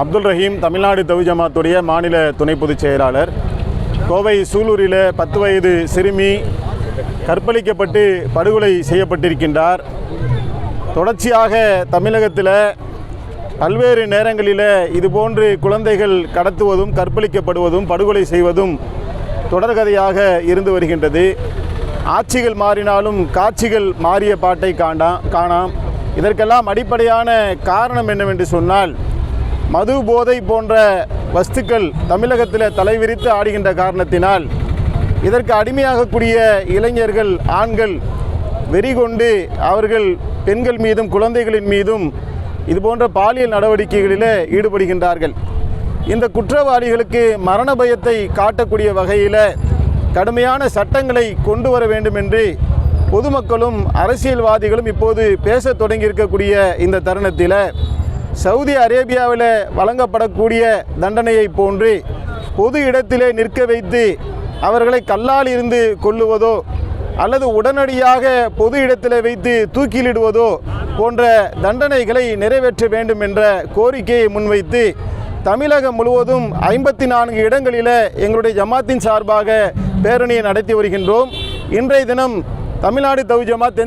அப்துல் ரஹீம், தமிழ்நாடு தவ்ஹீத் ஜமாத்துடைய மாநில துணை பொதுச் செயலாளர். கோவை சூலூரில் 10 வயது சிறுமி கற்பழிக்கப்பட்டு படுகொலை செய்யப்பட்டிருக்கின்றார். தொடர்ச்சியாக தமிழகத்தில் பல்வேறு நேரங்களில் இதுபோன்று குழந்தைகள் கடத்துவதும் கற்பழிக்கப்படுவதும் படுகொலை செய்வதும் தொடர்கதையாக இருந்து வருகின்றது. ஆட்சிகள் மாறினாலும் காட்சிகள் மாறிய பாட்டை காணாம். இதற்கெல்லாம் அடிப்படையான காரணம் என்னவென்று சொன்னால், மது போதை போன்ற வஸ்துக்கள் தமிழகத்தில் தலைவிரித்து ஆடுகின்ற காரணத்தினால் இதற்கு அடிமையாகக்கூடிய இளைஞர்கள், ஆண்கள் வெறி கொண்டு அவர்கள் பெண்கள் மீதும் குழந்தைகளின் மீதும் இதுபோன்ற பாலியல் நடவடிக்கைகளில் ஈடுபடுகின்றார்கள். இந்த குற்றவாளிகளுக்கு மரண பயத்தை காட்டக்கூடிய வகையில் கடுமையான சட்டங்களை கொண்டு வர வேண்டும் என்று பொதுமக்களும் அரசியல்வாதிகளும் இப்போது பேச தொடங்கியிருக்கக்கூடிய இந்த தருணத்தில் சவுதி அரேபியாவில் வழங்கப்படக்கூடிய தண்டனையை போன்று பொது இடத்திலே நிற்க வைத்து அவர்களை கல்லால் இருந்து கொல்லுவதோ அல்லது உடனடியாக பொது இடத்தில் வைத்து தூக்கிலிடுவதோ போன்ற தண்டனைகளை நிறைவேற்ற வேண்டும் என்ற கோரிக்கையை முன்வைத்து தமிழகம் முழுவதும் 54 இடங்களில் எங்களுடைய ஜமாத்தின் சார்பாக பேரணியை நடத்தி வருகின்றோம். இன்றைய தினம் தமிழ்நாடு தவ்ஹீத் ஜமாத்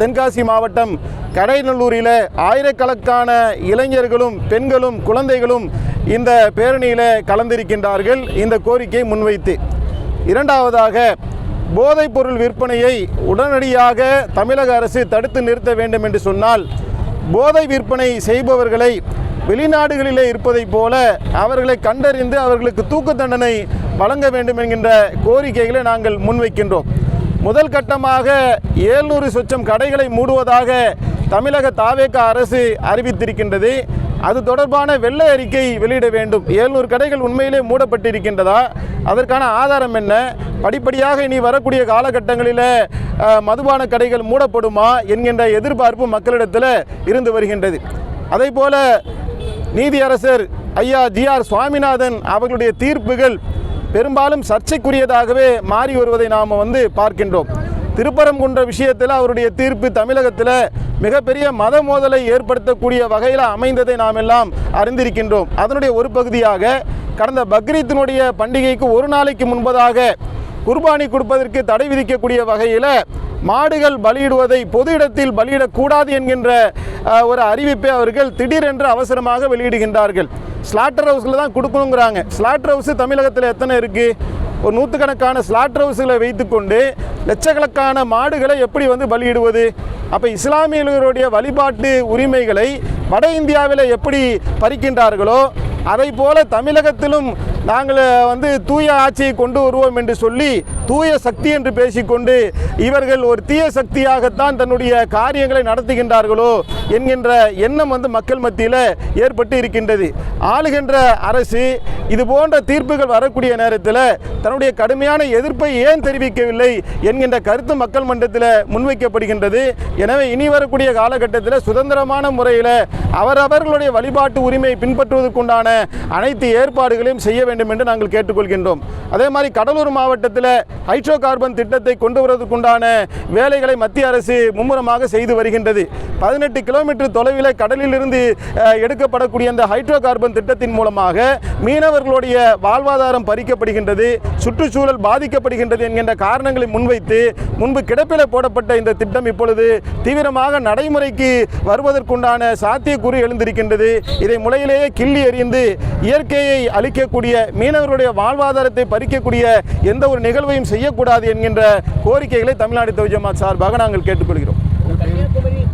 தென்காசி மாவட்டம் கடைநல்லூரில் ஆயிரக்கணக்கான இளைஞர்களும் பெண்களும் குழந்தைகளும் இந்த பேரணியில் கலந்திருக்கின்றார்கள். இந்த கோரிக்கையை முன்வைத்து, இரண்டாவதாக போதைப்பொருள் விற்பனையை உடனடியாக தமிழக அரசு தடுத்து நிறுத்த வேண்டும் என்று சொன்னால், போதை விற்பனை செய்பவர்களை வெளிநாடுகளிலே இருப்பதைப் போல அவர்களை கண்டறிந்து அவர்களுக்கு தூக்கு தண்டனை வழங்க வேண்டும் என்கின்ற கோரிக்கைகளை நாங்கள் முன்வைக்கின்றோம். முதல் கட்டமாக 700 சொச்சம் கடைகளை மூடுவதாக தமிழக தாவேக அரசு அறிவித்திருக்கின்றது. அது தொடர்பான வெள்ளை அறிக்கை வெளியிட வேண்டும். 700 கடைகள் உண்மையிலே மூடப்பட்டிருக்கின்றதா? அதற்கான ஆதாரம் என்ன? படிப்படியாக இனி வரக்கூடிய காலகட்டங்களில் மதுபான கடைகள் மூடப்படுமா என்கின்ற எதிர்பார்ப்பு மக்களிடத்தில் இருந்து வருகின்றது. அதேபோல நீதியரசர் ஐயா GR சுவாமிநாதன் அவர்களுடைய தீர்ப்புகள் பெரும்பாலும் சர்ச்சைக்குரியதாகவே மாறி வருவதை நாம் பார்க்கின்றோம். திருப்பரங்குன்ற விஷயத்தில் அவருடைய தீர்ப்பு தமிழகத்தில் மிகப்பெரிய மத மோதலை ஏற்படுத்தக்கூடிய வகையில் அமைந்ததை நாம் எல்லாம் அறிந்திருக்கின்றோம். அதனுடைய ஒரு பகுதியாக கடந்த பக்ரீத்தினுடைய பண்டிகைக்கு ஒரு நாளைக்கு முன்பதாக குர்பானி கொடுப்பதற்கு தடை விதிக்கக்கூடிய வகையில் மாடுகள் பலியிடுவதை பொது இடத்தில் பலியிடக்கூடாது என்கின்ற ஒரு அறிவிப்பை அவர்கள் திடீரென்று அவசரமாக வெளியிடுகின்றார்கள். ஸ்லாட்டர் ஹவுஸில் தான் கொடுக்கணுங்கிறாங்க. ஸ்லாட்டர் ஹவுஸ் தமிழகத்தில் எத்தனை இருக்குது? ஒரு நூற்றுக்கணக்கான ஸ்லாட்டர் ஹவுஸுகளை வைத்துக்கொண்டு லட்சக்கணக்கான மாடுகளை எப்படி பலியிடுவது? அப்போ இஸ்லாமியர்களுடைய வழிபாட்டு உரிமைகளை வட இந்தியாவில் எப்படி பறிக்கின்றார்களோ அதை போல தமிழகத்திலும் நாங்கள் தூய ஆட்சியை கொண்டு வருவோம் என்று சொல்லி தூய சக்தி என்று பேசிக்கொண்டு இவர்கள் ஒரு தீய சக்தியாகத்தான் தன்னுடைய காரியங்களை நடத்துகின்றார்களோ என்கின்ற எண்ணம் மக்கள் மத்தியில் ஏற்பட்டு இருக்கின்றது. ஆளுகின்ற அரசு இது போன்ற தீர்ப்புகள் வரக்கூடிய நேரத்தில் தன்னுடைய கடுமையான எதிர்ப்பை ஏன் தெரிவிக்கவில்லை என்கின்ற கருத்து மக்கள் மன்றத்தில் முன்வைக்கப்படுகின்றது. எனவே இனி வரக்கூடிய காலகட்டத்தில் சுதந்திரமான முறையில் அவரவர்களுடைய வழிபாட்டு உரிமையை பின்பற்றுவதற்குண்டான அனைத்து ஏற்பாடுகளையும் செய்ய வேண்டும் என்று நாங்கள் கேட்டுக்கொள்கின்றோம். அதே மாதிரி கடலூர் மாவட்டத்தில் ஹைட்ரோ கார்பன் திட்டத்தை கொண்டு வருவதற்குண்டான வேலைகளை மத்திய அரசு மும்முரமாக செய்து வருகின்றது. 18 கிலோமீட்டர் தொலைவில் கடலிலிருந்து எடுக்கப்படக்கூடிய அந்த ஹைட்ரோ கார்பன் திட்டத்தின் மூலமாக மீனவர்களுடைய வாழ்வாதாரம் பறிக்கப்படுகின்றது, சுற்றுச்சூழல் பாதிக்கப்படுகின்றது என்கின்ற காரணங்களை முன்வைத்து முன்பு கிடப்பில் போடப்பட்ட இந்த திட்டம் இப்பொழுது தீவிரமாக நடைமுறைக்கு வருவதற்குண்டான சாத்தியக்கூறு எழுந்திருக்கின்றது. இதை முளையிலேயே கிள்ளி எறிந்து இயற்கையை அழிக்கக்கூடிய, மீனவர்களுடைய வாழ்வாதாரத்தை பறிக்கக்கூடிய எந்த ஒரு நிகழ்வையும் செய்யக்கூடாது என்கின்ற கோரிக்கைகளை தமிழ்நாடு தவ்ஹீத் ஜமாத் சார்பாக நாங்கள் கேட்டுக்கொள்கிறோம்.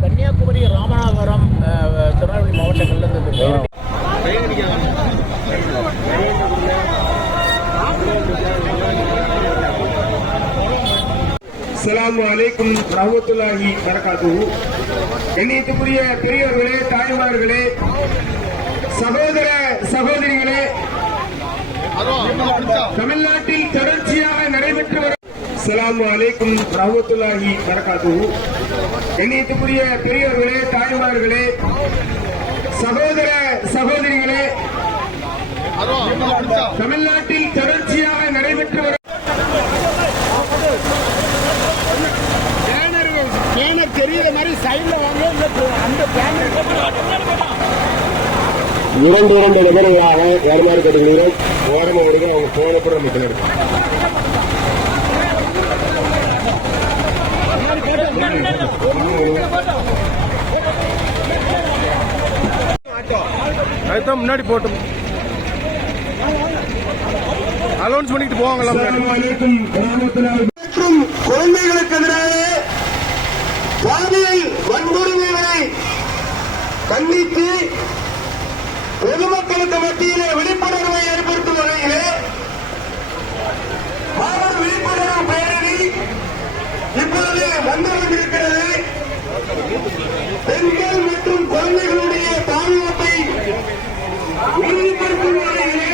கன்னியாகுமரி, ராமநாதபுரம், திருநெல்வேலி மாவட்டங்களில் அஸ்ஸலாமு அலைக்கும் வரஹ்மத்துல்லாஹி வபரகாத்துஹு. கண்ணியத்துக்குரிய பெரியவர்களே, தாய்மார்களே, சகோதர சகோதரிகளே, தமிழ்நாட்டில் தொடர்ச்சியாக நடைபெற்று வரும் அஸ்ஸலாமு அலைக்கும் வரஹ்மத்துல்லாஹி வபரகாத்துஹு. கண்ணியத்துக்குரிய பெரியவர்களே, தாய்மார்களே, சகோதர சகோதரிகளே, தமிழ்நாட்டில் தொடர்ச்சியாக நடைபெற்று வரும் தெரியுற மாதிரி சைட்ல வாங்க அந்த இரண்டு நபர்களாக வருமாறு கட்டுகிறோம். ஓரமாக விடுங்க, அவங்க போன கூட நம்ம கிளம்பி அதுதான் முன்னாடி போட்டோம். அலௌன்ஸ் பண்ணிட்டு போவாங்களா? மற்றும் குழந்தைகளுக்கு எதிராக பாலியல் வன்முறைகளை கண்டித்து பொதுமக்களுக்கு மத்தியிலே விழிப்புணர்வை ஏற்படுத்தும் வகையிலே மாணவர் விழிப்புணர்வு பேரணி இப்பொழுது வந்து கொண்டிருக்கிறது. பெண்கள் மற்றும் குழந்தைகளுடைய பாதுகாப்பை உறுதிப்படுத்தும் வகையிலே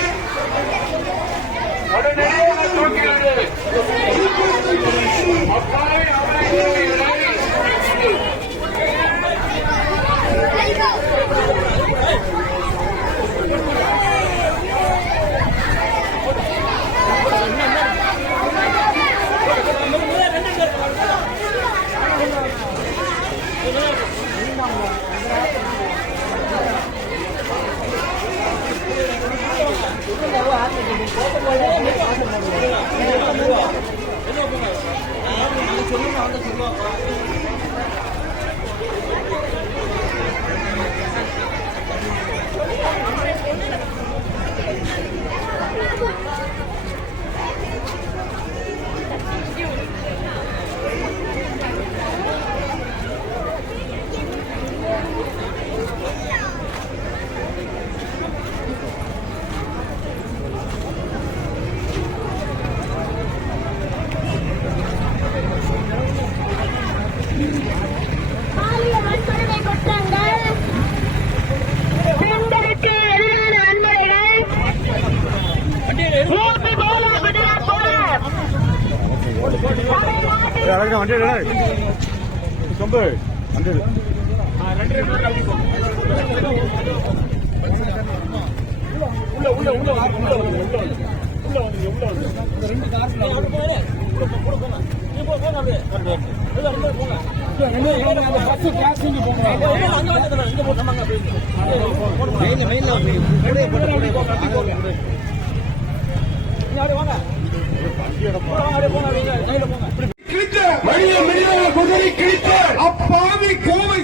அப்பாவி கோவை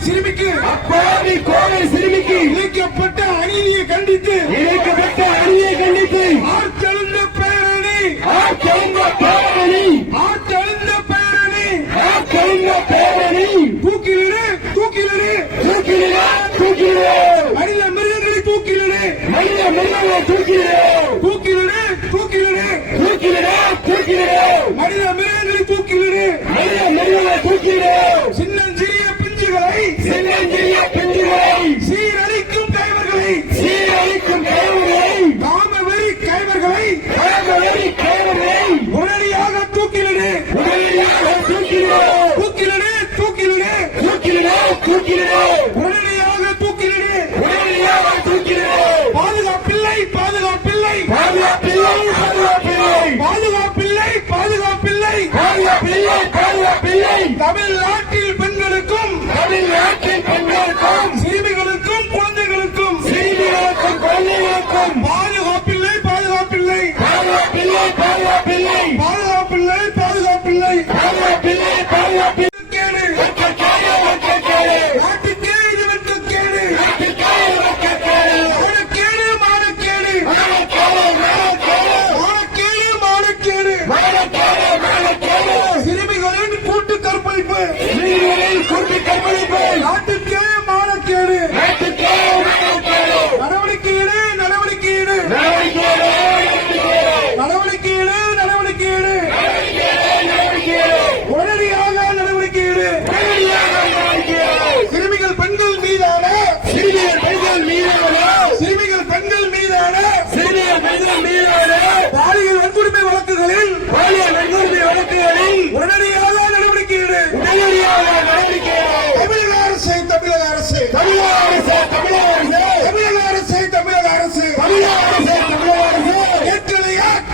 சிறுமிக்கு இழைக்கப்பட்ட அநீதியை கண்டித்து ஆற்றெழுந்த பேரணி தூக்கிலிடு மனித மிருகங்களை தூக்கிலிடு மனித மிருகங்களை தூக்கிலிடு சின்னஞ்சிறிய பிஞ்சுகளை சீரழிக்கும் கைவர்களை காமவெறி கைவர்களை உடனடியாக தூக்கிலிடு உடனடியாக தூக்கிலிடு பாதுகாப்பில்லை தமிழ்நாட்டில் பெண்களுக்கும் சிறுமிகளுக்கும் குழந்தைகளுக்கும் பாதுகாப்பில்லை நாட்டுக்கே இது வெட்கக்கேடு. சிறுமிகளின் கூட்டு கற்பழிப்பு நாட்டுக்கே மானக்கேடு. நடவடிக்கை உடனடியாக நடவடிக்கை சிறுமிகள் பெண்கள் மீதான பாலியல் வன்கொடுமை வழக்குகளில் உடனடியாக நடவடிக்கை தமிழக அரசு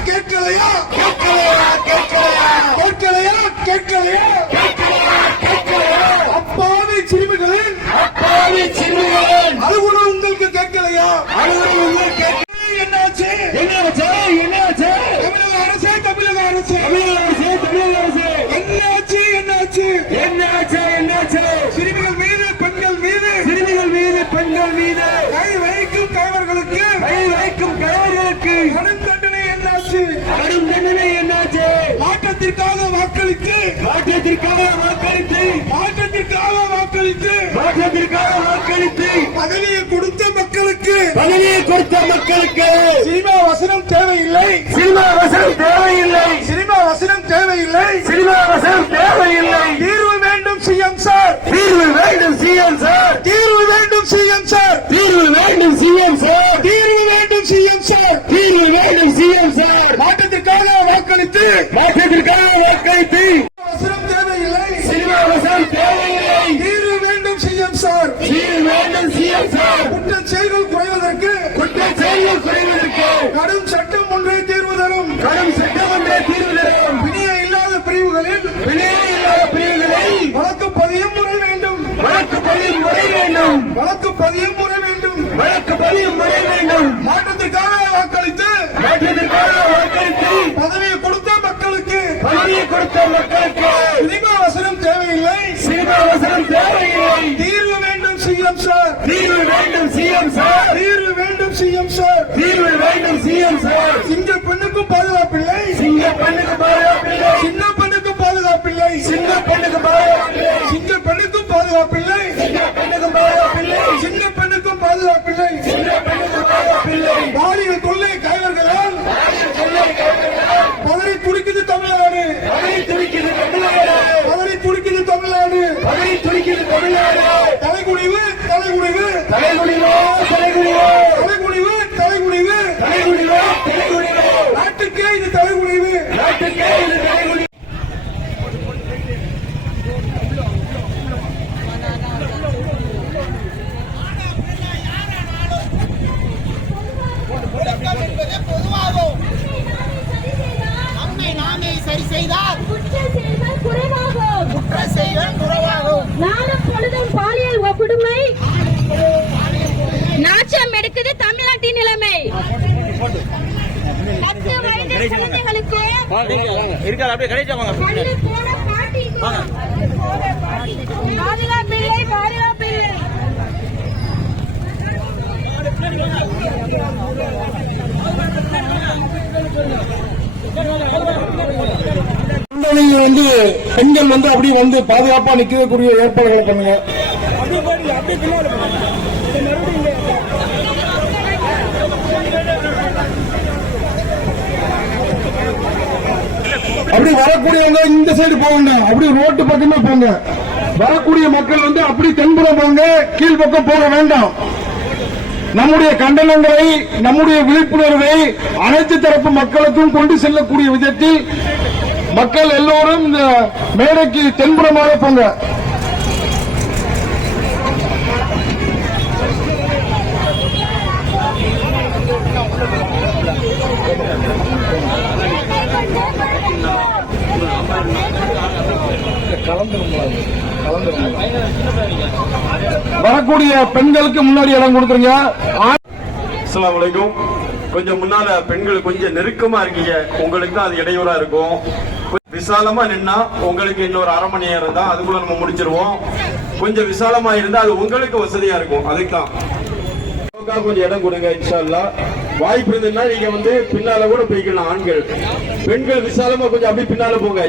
கேட்கலையா அப்பாவி சிறுமிகளின் அலுவலகம் உங்களுக்கு கேட்கலையா? என்னாச்சு? என்னாச்சு? என்னாச்சு? தமிழக அரசு, தமிழக அரசு, தமிழக அரசு, தமிழக அரசு, என்னாச்சு? என்னாச்சு? என்னாச்சு? என்னாச்சு? சிறுமிகள் மீது, பெண்கள் மீது, சிறுமிகள் மீது, பெண்கள் மீது கை வைக்கும் கைவர்களுக்கு, கை வைக்கும் கைவர்களுக்கு கடும் தண்டனை என்னாச்சு? கடும் தண்டனை என்னாச்சு? மாற்றத்திற்காக வாக்களித்து, மாற்றத்திற்காக வாக்களித்து, மாற்றத்திற்காக வாக்களித்து, மாற்றத்திற்காக வாக்களித்து பதவியை கொடுத்த மக்களுக்கு, பதவியை கொடுத்த மக்களுக்கு சினிமா வசனம் தேவையில்லை, சினிமா வசனம் தேவையில்லை, சினிமா வசனம் தேவையில்லை, சினிமா வசனம் தேவையில்லை. தீர்வு வேண்டும் சிஎம் சார், தீர்வு வேண்டும் சிஎம் சார், தீர்வு வேண்டும் சிஎம் சார், தீர்வு வேண்டும் சிஎம் சார், தீர்வு வேண்டும் சிஎம் சார், தீர்வு வேண்டும் சிஎம் சார். மாற்றத்திற்காக வாக்களித்து, மாற்றத்திற்காக வாக்களித்து வசனம் தேவையில்லை, சினிமா வசனம் தேவையில்லை. தீர்வு வேண்டும் சிஎம் சார், தீர்வு வேண்டும் சிஎம் சார். குற்றச் செயல்கள் குறைவதற்கு, குற்றச் செயல்கள் குறைவதற்கு கடும் சட்டம் ஒன்றே தீர்வு தரும், கடும் சட்டம் ஒன்றே தீர்வு தரும். வினய இல்லாத பிரிவுகளில், வினய இல்லாத பிரிவுகளில் வழக்கு பதியும் முறை வேண்டும், வழக்கு பதியும் முறை வேண்டும், வழக்கு பதியும் முறை வேண்டும், வழக்கு பதியும் முறை வேண்டும். மாற்றத்திற்காக வாக்களித்து, மாற்றத்திற்காக வாக்களித்து பதவியை கொடுத்த மக்களுக்கு, பதவியை கொடுத்த மக்களுக்கு சினிமா வசனம் தேவையில்லை, சினிமா வசனம் தேவையில்லை. தீர்வு வேண்டும் சிஎம் சார், தீர்வு வேண்டும் சிஎம் சார், தீர்வு வேண்டும் சிஎம் சார், தீர்வு வேண்டும் சிஎம் சார். சிங்க பெண்ணுக்கும் பாதுகாப்பில்லை, சிங்க பெண்ணுக்கு பாதுகாப்பில்லை, சின்ன பெண்ணுக்கும் பாதுகாப்பில்லை, சின்ன பெண்ணுக்கு பாதுகாப்பில்லை, சிங்க பெண்ணுக்கும் பாதுகாப்பில்லை, சிங்க பெண்ணுக்கும் பாதுகாப்பில்லை, சின்ன பெண்ணுக்கும் பாதுகாப்பில்லை, சின்ன பெண்ணுக்கும் பாதுகாப்பில்லை. பாலியல் கொள்ளை கைவர்களால், பதறி துடிக்குது தமிழ்நாடு, பதறி துடிக்குது தமிழ்நாடு, பதறி துடிக்குது தமிழ்நாடு, பதறி துடிக்குது தமிழ்நாடு. தலைகுனிவு, தலைகுனிவு, தலைகுனிவு, தலைகுனிவு, தலைகுனிவு, தலைகுனிவு, தலைகுனிவு, தலைகுனிவு. நாட்டுக்கே இது தலைகுனிவு, நாட்டுக்கே இது தலைகுனிவு. நம்மை நாமே சரி செய்தால் குற்ற செயல்கள் குறைவாகும், குற்ற செயல்கள் குறைவாகும். நாளும் பொழுதும் பாலியல் கொடுமை நாச்சம் எடுக்குது தமிழ்நாட்டின் நிலைமை. 10 வயது குழந்தைகளுக்கு கல்லு போன பாட்டிக்கும் பாதுகாப்பில்லை, பாதுகாப்பில்லை. பெண்கள் அப்படி பாதுகாப்பா நிக்கக்கூடிய ஏற்பாடுகளை பண்ணுங்க. அப்படி வரக்கூடியவங்க இந்த சைடு போங்க, அப்படி ரோட்டு பக்கமே போங்க. வரக்கூடிய மக்கள் அப்படி தென்புறம் போங்க, கீழ்பக்கம் போக வேண்டாம். நம்முடைய கண்டனங்களை, நம்முடைய விழிப்புணர்வை அனைத்து தரப்பு மக்களுக்கும் கொண்டு செல்லக்கூடிய விதத்தில் மக்கள் எல்லோரும் இந்த மேடைக்கு தென்புறமாக போங்க. வரக்கூடிய பெண்களுக்கு முன்னாடி இடம் கொடுத்துருங்க. அஸ்ஸலாமு அலைக்கும். கொஞ்சம் முன்னால பெண்கள் கொஞ்சம் நெருக்கமா இருக்கீங்க, உங்களுக்கு தான் அது இடையூறா இருக்கும். விசாலமா நின்னா உங்களுக்கு இன்னொரு அரை மணி நேரம் தான், அதுக்குள்ள நம்ம முடிச்சிருவோம். கொஞ்சம் விசாலமா இருந்தா அது உங்களுக்கு வசதியா இருக்கும், அதுக்குதான் கொஞ்சம் இடம் கொடுங்க. இன்ஷா அல்லாஹ் வாய்ப்பு இருந்ததுன்னா நீங்க பின்னால கூட போய்க்கலாம். ஆண்கள் பெண்கள் விசாலமா கொஞ்சம் அப்படி பின்னால போங்க.